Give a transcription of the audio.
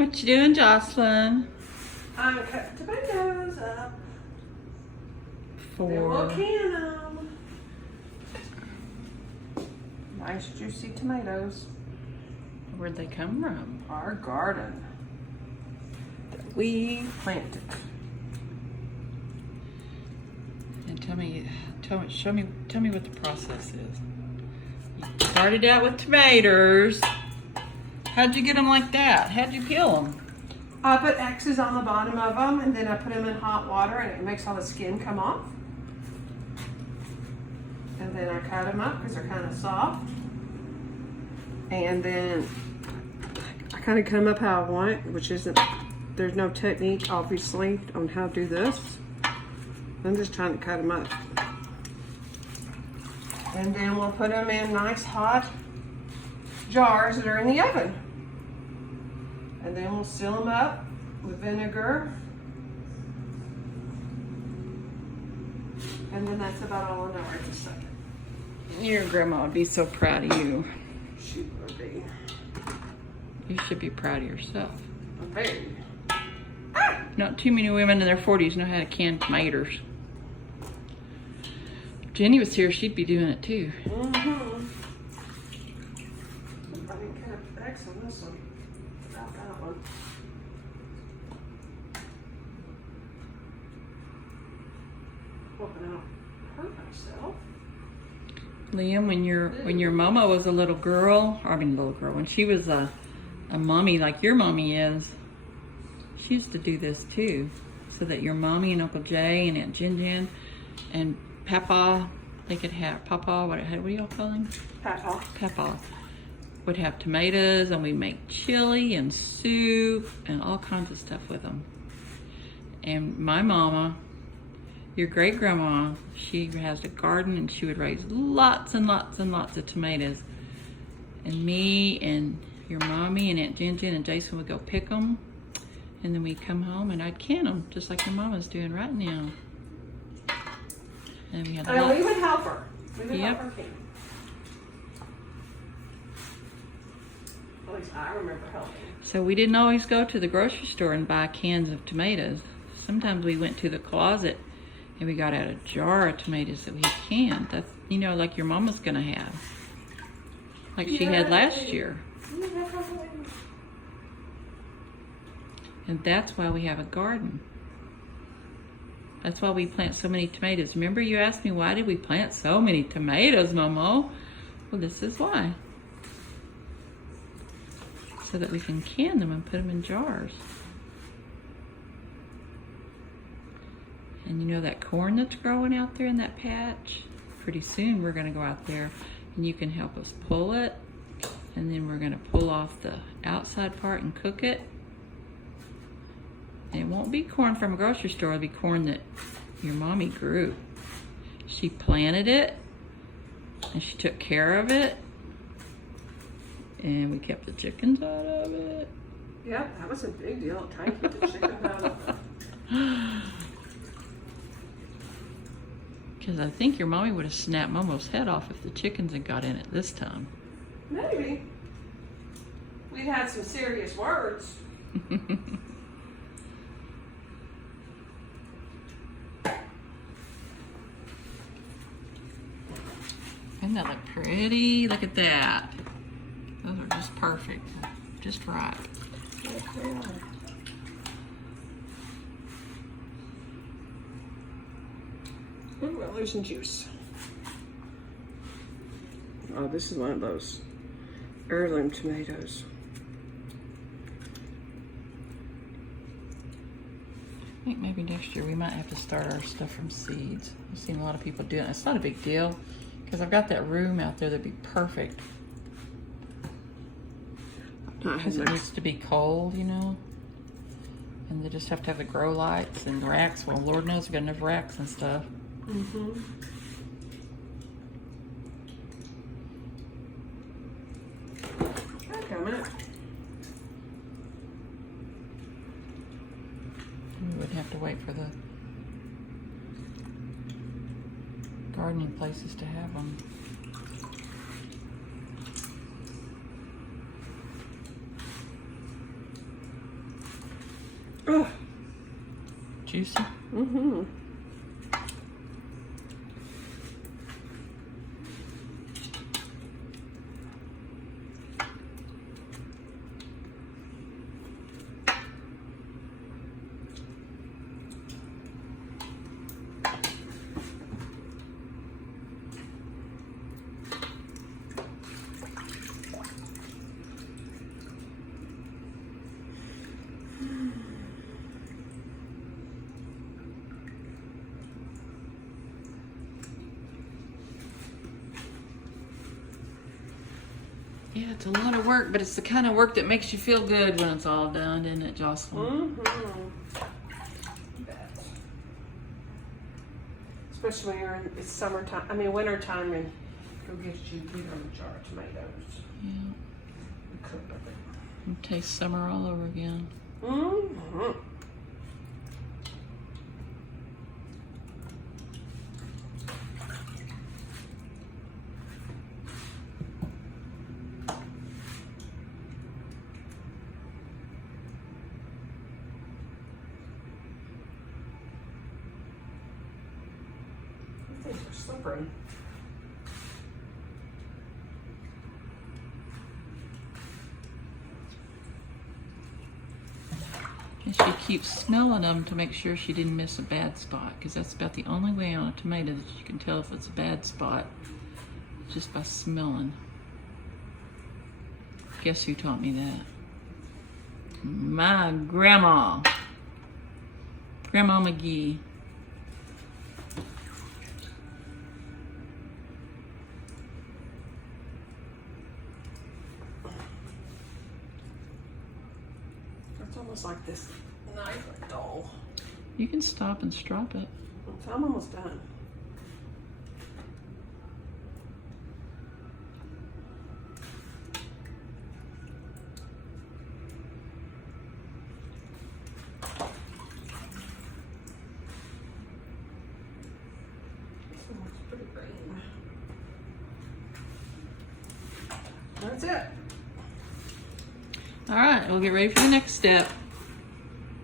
What you doing, Jocelyn? I'm cutting tomatoes up. Then For we'll can them. Nice juicy tomatoes. where'd they come from? Our garden that we planted. And tell me what the process is. You started out with tomatoes. How'd you get them like that? How'd you peel them? I put X's on the bottom of them, and then I put them in hot water, and it makes all the skin come off. And then I cut them up because they're kind of soft. And then I kind of cut them up how I want, which isn't, there's no technique, obviously, on how to do this. I'm just trying to cut them up. And then we'll put them in nice hot jars that are in the oven. And then we'll seal them up with vinegar. And then that's about all I know right this second. Your grandma would be so proud of you. She would be. You should be proud of yourself. Very. Not too many women in their 40s know how to can tomatoes. If Jenny was here, she'd be doing it too. Mm-hmm. I didn't cut X on this one. About that one. Hoping I don't hurt myself. Liam, when your mama was a little girl, when she was a mommy like your mommy is, she used to do this too, so that your mommy and Uncle Jay and Aunt Jin and Papa, they could have Papa. What do y'all call him? Papa. Papa would have tomatoes, and we make chili and soup and all kinds of stuff with them. And my mama, your great grandma, she has a garden, and she would raise lots and lots and lots of tomatoes. And me and your mommy and Aunt Jin and Jason would go pick them, and then we'd come home and I'd can them, just like your mama's doing right now. And we had And we would help her. We would Yep. help her can. At least I remember helping. So we didn't always go to the grocery store and buy cans of tomatoes. Sometimes we went to the closet and we got out a jar of tomatoes that we had canned. That's, like your mama's gonna have. Like she had last year. And that's why we have a garden. That's why we plant so many tomatoes. Remember you asked me, why did we plant so many tomatoes, Momo? Well, this is why. So that we can can them and put them in jars. And that corn that's growing out there in that patch? Pretty soon we're gonna go out there and you can help us pull it. And then we're gonna pull off the outside part and cook it. And it won't be corn from a grocery store, it'll be corn that your mommy grew. She planted it and she took care of it. And we kept the chickens out of it. Yep, that was a big deal, trying to keep the chickens out of it. Because I think your mommy would have snapped Momo's head off if the chickens had got in it this time. Maybe. We'd had some serious words. Doesn't that look pretty? Look at that. Those are just perfect. Just right. Yes, they are. Ooh, we're losing juice. Oh, this is one of those heirloom tomatoes. I think maybe next year we might have to start our stuff from seeds. I've seen a lot of people doing it. It's not a big deal because I've got that room out there that'd be perfect. Because it needs to be cold, And they just have to have the grow lights and racks. Well, Lord knows we've got enough racks and stuff. Mm-hmm. Wait a minute. We wouldn't have to wait for the gardening places to have them. Ugh. Juicy. Mm-hmm. Yeah, it's a lot of work, but it's the kind of work that makes you feel good when it's all done, isn't it, Jocelyn? Mm-hmm. Especially when you're in it's summertime. I mean wintertime, and go get you a jar of tomatoes. Yeah. And cook with it. And taste summer all over again. Mm-hmm. These things are slippery. And she keeps smelling them to make sure she didn't miss a bad spot, because that's about the only way on a tomato that you can tell if it's a bad spot, just by smelling. Guess who taught me that? My grandma. Grandma McGee. It's almost like this knife is dull. You can stop and strop it. I'm almost done. This one looks pretty green. That's it. All right, we'll get ready for the next step.